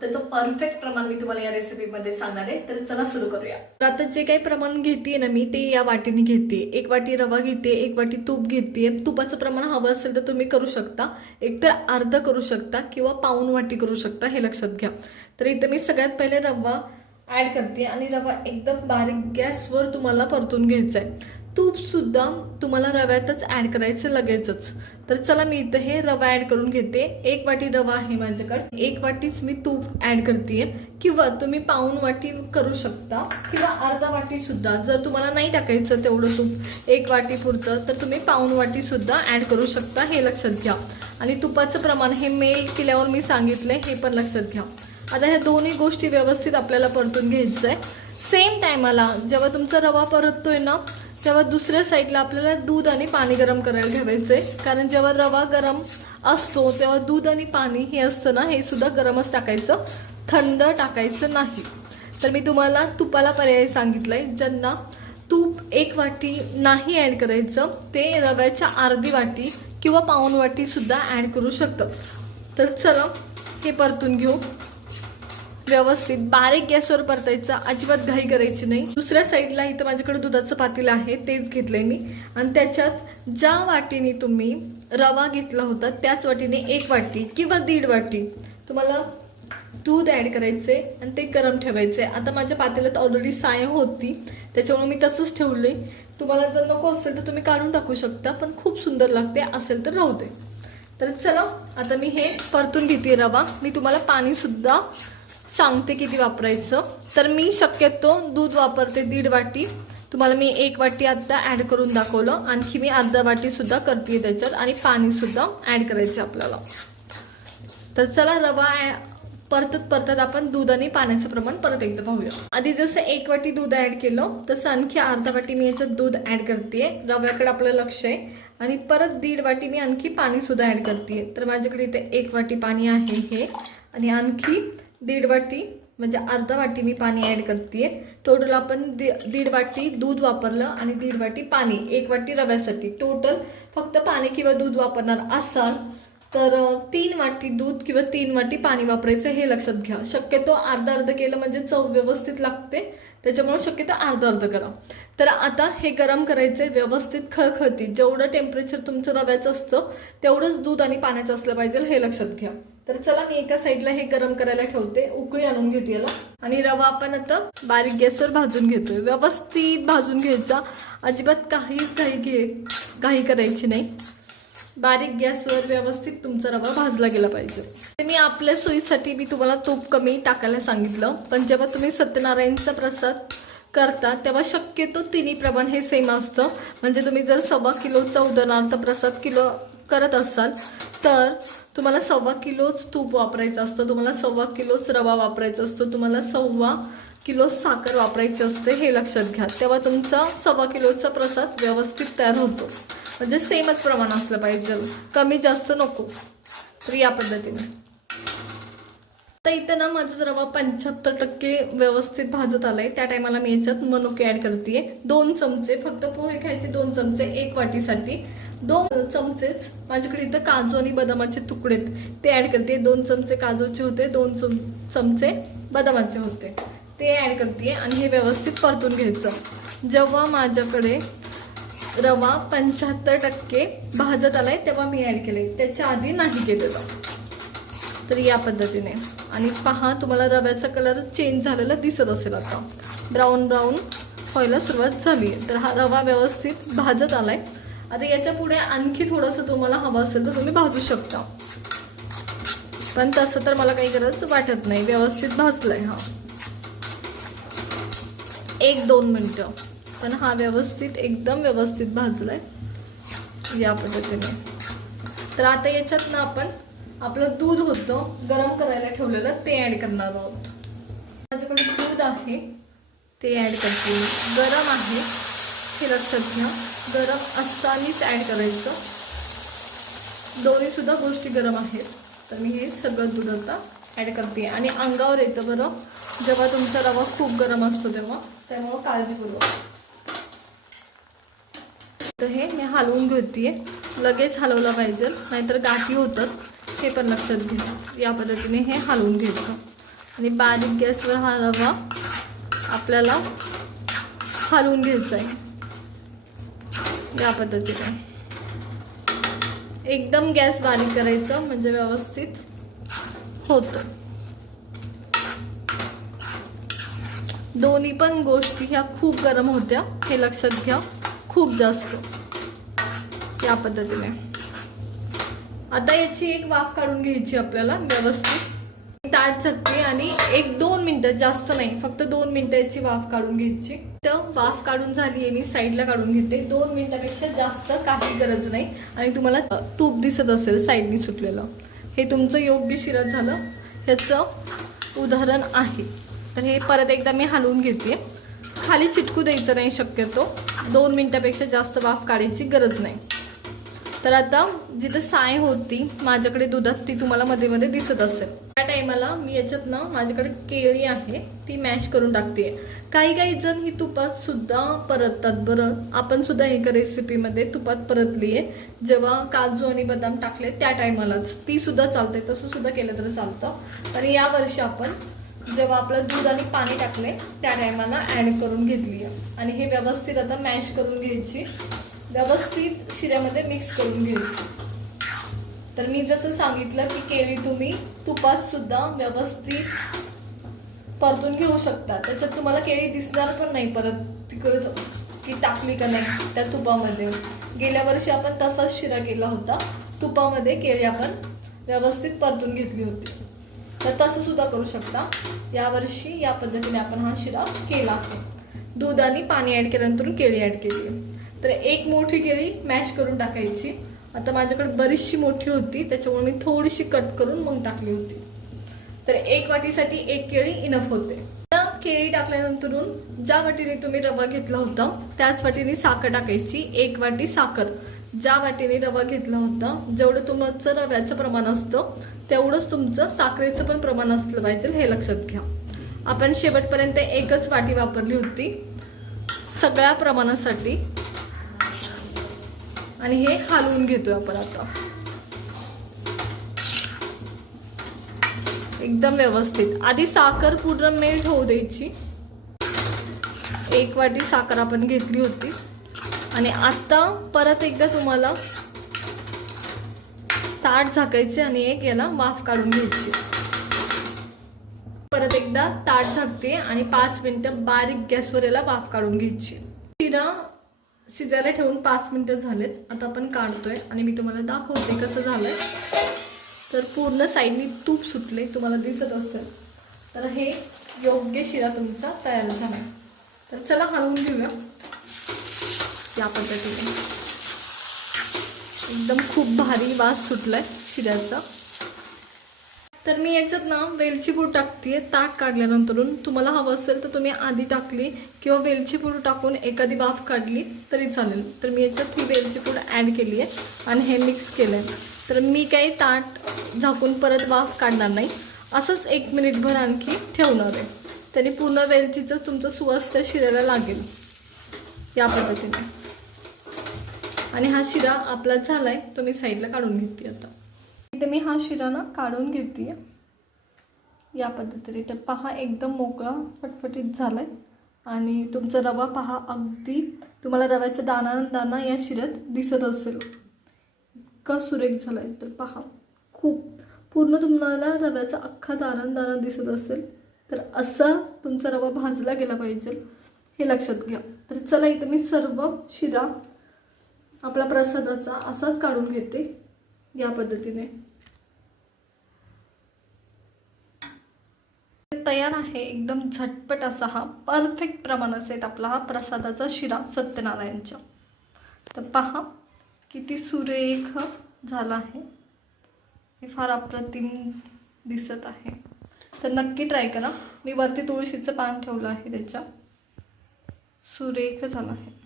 त्याचं परफेक्ट प्रमाण मी तुम्हाला या रेसिपीमध्ये सांगणार आहे. तर चला सुरू करूया. तर आता जे काही प्रमाण घेते ना मी ते या वाटीने घेते. 1 वाटी रवा घेते, 1 वाटी तूप घेते. तुपाचं प्रमाण हवं असेल तर तुम्ही करू शकता, एकतर अर्ध करू शकता किंवा पाऊण वाटी करू शकता, हे लक्षात घ्या. तर इथं मी सगळ्यात पहिले रवा ॲड करते आणि रवा एकदम बारीक गॅसवर तुम्हाला परतून घ्यायचा आहे. तूप सुद्धा तुम्हाला रव्यातच ॲड करायचं लगेचच. तर चला मी इथं हे रवा ॲड करून घेते. 1 वाटी रवा आहे माझ्याकडे, 1 वाटीच मी तूप ॲड करते किंवा तुम्ही पाऊण वाटी करू शकता किंवा अर्धा वाटी सुद्धा. जर तुम्हाला नाही टाकायचं तेवढं तूप 1 वाटी पुरतं तर तुम्ही पाऊण वाटी सुद्धा ॲड करू शकता, हे लक्षात घ्या. आणि तुपाचं प्रमाण हे मेल्ट केल्यावर मी सांगितलंय, हे पण लक्षात घ्या. आता ह्या दोन्ही गोष्टी व्यवस्थित आपल्याला परतून घ्यायचं आहे. सेम टायमाला जेव्हा तुमचा रवा परततोय ना तेव्हा दुसऱ्या साईडला आपल्याला दूध आणि पाणी गरम करायला ठेवायचं आहे. कारण जेव्हा रवा गरम असतो तेव्हा दूध आणि पाणी हे असतं ना, हे सुद्धा गरमच टाकायचं, थंड टाकायचं नाही. तर मी तुम्हाला तुपाला पर्याय सांगितलाय. ज्यांना तूप 1 वाटी नाही ॲड करायचं ते रव्याच्या अर्धी वाटी किंवा पाऊण वाटी सुद्धा ॲड करू शकतात. तर चला हे परतून घेऊ व्यवस्थित. बारीक गॅसवर परतायचं, अजिबात घाई करायची नाही. दुसऱ्या साईडला इथं माझ्याकडे दुधाचं पातेलं आहे, तेच घेतलंय मी. आणि त्याच्यात ज्या वाटीने तुम्ही रवा घेतला होता त्याच वाटीने 1 वाटी किंवा 1.5 वाटी तुम्हाला दूध ॲड करायचे आणि ते गरम ठेवायचे. आता माझ्या पातेल्यात ऑलरेडी साय होती त्याच्यामुळे मी तसंच ठेवलंय. तुम्हाला जर नको असेल तर तुम्ही काढून टाकू शकता, पण खूप सुंदर लागते, असेल तर राहू दे. तर चला आता मी हे परतून घेते रवा. मी तुम्हाला पाणी सुद्धा सांगते किती वापरायचं. तर मी शक्यतो दूध वापरते 1.5 वाटी. तुम्हाला मी 1 वाटी आता ॲड करून दाखवलं. आणखी मी अर्धा वाटी सुद्धा करते त्याच्यात आणि पाणी सुद्धा ॲड करायचं आपल्याला. तर चला रवा परतत आपण दूध आणि पाण्याचं प्रमाण परत एकदा पाहूया. आधी जसं 1 वाटी दूध ॲड केलं तसं आणखी अर्धा वाटी मी याच्यात दूध ॲड करते. रव्याकडे आपलं लक्ष आहे. आणि परत 1.5 वाटी मी आणखी पाणी सुद्धा ॲड करते. तर माझ्याकडे इथे 1 वाटी पाणी आहे हे, आणि आणखी 1.5 वाटी म्हणजे अर्धा वाटी मी पाणी ॲड करते. टोटल आपण 1.5 वाटी दूध वापरलं आणि 1.5 वाटी पाणी 1 वाटी रव्यासाठी. टोटल फक्त पाणी किंवा दूध वापरणार असाल तर 3 वाटी दूध किंवा 3 वाटी पाणी वापरायचं, हे लक्षात घ्या. शक्यतो अर्ध केलं म्हणजे चव व्यवस्थित लागते, त्याच्यामुळे शक्यतो अर्ध करा. तर आता हे गरम करायचे व्यवस्थित खळखळती. जेवढं टेम्परेचर तुमचं रव्याचं असतं तेवढंच दूध आणि पाण्याचं असलं पाहिजे, हे लक्षात घ्या. तर चला मी एका साईडला हे गरम करायला ठेवते. उकळी आणून घेते याला. आणि रवा आपण आता बारीक गॅसवर भाजून घेतोय. व्यवस्थित भाजून घ्यायचा, अजिबात काहीच घाई करायची नाही. बारीक गॅसवर व्यवस्थित तुमचा रवा भाजला गेला पाहिजे. मी आपल्या सोयीसाठी मी तुम्हाला तूप कमी टाकायला सांगितलं, पण जेव्हा तुम्ही सत्यनारायणचा प्रसाद करता तेव्हा शक्यतो तिन्ही प्रमाण हे सेम असतं. म्हणजे तुम्ही जर 1.25 किलोचा उदाहरणार्थ प्रसाद किलो करत असाल तर तुम्हाला 1.25 किलोच तूप वापरायचं असतं, तुम्हाला 1.25 किलोच रवा वापरायचा असतो, तुम्हाला 1.25 किलो साखर वापरायची असते, हे लक्षात घ्या. तेव्हा तुमचा 1.25 किलोचा प्रसाद व्यवस्थित तयार होतो. म्हणजे सेमच प्रमाण असलं पाहिजे, कमी जास्त नको. तर या पद्धतीने आता इथं ना माझं रवा 75% व्यवस्थित भाजत आलाय. त्या टायमाला मी याच्यात मनुके ॲड करते. 2 चमचे, फक्त पोहे खायचे 2 चमचे 1 वाटीसाठी. 2 चमचेच माझ्याकडे इथं काजू आणि बदामाचे तुकडे ते ॲड करते. 2 चमचे काजूचे होते, 2 चमचे बदामाचे होते, ते ॲड करते. आणि हे व्यवस्थित परतून घ्यायचं. जेव्हा माझ्याकडे रवा 75% भाजत आलाय तेव्हा मी ॲड केले, त्याच्या आधी नाही केलेलं. तर या पद्धतीने. आणि पहा तुम्हाला रव्याचा कलर चेंज झालेला दिसत असेल, आता ब्राऊन व्हायला सुरुवात झाली. तर हा रवा व्यवस्थित भाजत आलाय. आता याच्या पुढे आणखी थोडंसं तुम्हाला हवं असेल तर तुम्ही भाजू शकता, पण तसं तर मला काही गरज वाटत नाही. व्यवस्थित भाजलाय हा 1-2 मिनटं, पण हा व्यवस्थित एकदम व्यवस्थित भाजलाय या पद्धतीने. तर आता याच्यात ना आपण आपलं दूध होतं गरम करायला ठेवलेलं ते ॲड करणार आहोत. माझ्याकडे दूध आहे ते ॲड करते. गरम आहे हे लक्षात घ्या, गरम असतानाच ॲड करायचं. दोन्ही सुद्धा गोष्टी गरम आहेत. तर मी हे सगळं दूध आता ॲड करते. आणि अंगावर येतं बरं जेव्हा तुमचा रवा खूप गरम असतो तेव्हा, त्यामुळे काळजीपूर्वक. तर हे मी हलवून घेते. लगेच हलवलं पाहिजे नाहीतर गाठी होतात, हे पण लक्षात घ्या. या पद्धतीने हे हलवून घ्यायचं. आणि बारीक गॅसवर हा रवा आपल्याला हलवून घ्यायचा आहे या पद्धतीने. एकदम गॅस बारीक करायचा म्हणजे व्यवस्थित होतं. दोन्ही पण गोष्टी ह्या खूप गरम होत्या हे लक्षात घ्या, खूप जास्त. या पद्धतीने आता याची एक वाफ काढून घ्यायची आपल्याला व्यवस्थित. ताट झाकते आणि 1-2 मिनिटं, जास्त नाही, फक्त 2 मिनिटं याची वाफ काढून घ्यायची. तर वाफ काढून झाली आहे, मी साईडला काढून घेते. 2 मिनिटापेक्षा जास्त काही गरज नाही. आणि तुम्हाला तूप दिसत असेल साईडनी सुटलेलं, हे तुमचं योग्य शिरा झालं ह्याचं उदाहरण आहे. तर हे परत एकदा मी हलवून घेते. खाली चिटकू द्यायचं नाही शक्यतो. 2 मिनिटापेक्षा जास्त वाफ काढायची गरज नाही. तर आता जिथं साय होती माझ्याकडे दुधात, ती तुम्हाला मध्ये मध्ये दिसत असेल. त्या टायमाला मी याच्यात ना माझ्याकडे केळी आहे ती मॅश करून टाकते. काही जण ही तुपात सुद्धा परततात. बरं, आपण सुद्धा एका रेसिपीमध्ये तुपात परतली आहे, जेव्हा काजू आणि बदाम टाकले त्या टायमालाच. ती सुद्धा चालते, तसं सुद्धा केलं तर चालतं. तर यावर्षी आपण जेव्हा आपलं दूध आणि पाणी टाकले त्या टायमाला ॲड करून घेतली आहे. आणि हे व्यवस्थित आता मॅश करून घ्यायची, व्यवस्थित शिऱ्यामध्ये मिक्स करून घ्यायची. तर मी जसं सांगितलं की केळी तुम्ही तुपात सुद्धा व्यवस्थित परतून घेऊ शकता. त्याच्यात तुम्हाला केळी दिसणार पण नाही परत तिकडं की टाकली का नाही त्या तुपामध्ये. गेल्या वर्षी आपण तसाच शिरा केला होता, तुपामध्ये केळी आपण व्यवस्थित परतून घेतली होती. तर तसं सुद्धा करू शकता. यावर्षी या पद्धतीने आपण हा शिरा केला आहे. दूध आणि पाणी ॲड केल्यानंतर केळी ॲड केली. तर एक मोठी केळी मॅश करून टाकायची. आता माझ्याकडे बरीचशी मोठी होती त्याच्यामुळे मी थोडीशी कट करून मग टाकली होती. तर 1 वाटीसाठी 1 केळी इनफ होते. केळी टाकल्यानंतर ज्या वाटीने तुम्ही रवा घेतला होता त्याच वाटीने साखर टाकायची. 1 वाटी साखर. ज्या वाटीने रवा घेतला होता, जेवढं तुमचं रव्याचं प्रमाण असतं तेवढंच तुमचं साखरेचं पण प्रमाण असलं पाहिजे, हे लक्षात घ्या. आपण शेवटपर्यंत एकच वाटी वापरली होती सगळ्या प्रमाणासाठी. आणि हे हलवून घेतोय आपण आता एकदम व्यवस्थित. आधी साखर पूर्ण मेल्ट होऊ द्यायची. 1 वाटी साखर आपण घेतली होती. आणि आता परत एकदा तुम्हाला ताट झाकायचे आणि एक याला वाफ काढून घ्यायची. परत एकदा ताट झाकते आणि 5 मिनिटं बारीक गॅसवर याला वाफ काढून घ्यायची. शिरा शिजायला ठेवून 5 मिनिटं झालेत. आता आपण काढतोय आणि मी तुम्हाला दाखवते कसं झालंय. तर पूर्ण साईडनी तूप सुटले, तुम्हाला दिसत असेल. तर हे योग्य शिरा तुमचा तयार झाला. तर चला हलवून घेऊया या पद्धतीने. एकदम खूप भारी वास सुटलाय शिऱ्याचा. तर मी याच्यात ना वेलची पूड टाकते ताट काढल्यानंतर. तुम्हाला हवं असेल तर तुम्ही आधी टाकली किंवा वेलची पूड टाकून एखादी वाफ काढली तरी चालेल. तर मी याच्यात ही वेलची पूड ॲड केली आहे आणि हे मिक्स केलं आहे. तर मी काही ताट झाकून परत वाफ काढणार नाही, असंच 1 मिनिटभर आणखी ठेवणार आहे. त्याने पूर्ण वेलचीचं तुमचं सुवास त्या शिऱ्याला लागेल या पद्धतीने. आणि हा शिरा आपला झालाय, तो मी साईडला काढून घेते. आता इथे मी हा शिरा ना काढून घेते या पद्धतीने. तर पहा एकदम मोकळा फटफटीत झालाय. आणि तुमचा रवा पहा, अगदी तुम्हाला रव्याचा दाना दाना या शिऱ्यात दिसत असेल. इतका सुरेख झालाय. तर पहा, खूप पूर्ण तुम्हाला रव्याचा अख्खा दाना दाना दिसत असेल. तर असा तुमचा रवा भाजला गेला पाहिजे, हे लक्षात घ्या. तर चला, इथं मी सर्व शिरा आपला प्रसादाचा असाच काढून घेते या पद्धतीने. तयार आहे एकदम झटपट असा हा परफेक्ट प्रमाण असेल आपला हा प्रसादाचा शिरा सत्यनारायणच्या. तर पहा किती सुरेख झाला आहे. हे फार अप्रतिम दिसत आहे. तर नक्की ट्राय करा. मी वरती तुळशीचं पान ठेवलं आहे, त्याच्या सुरेख झालं आहे.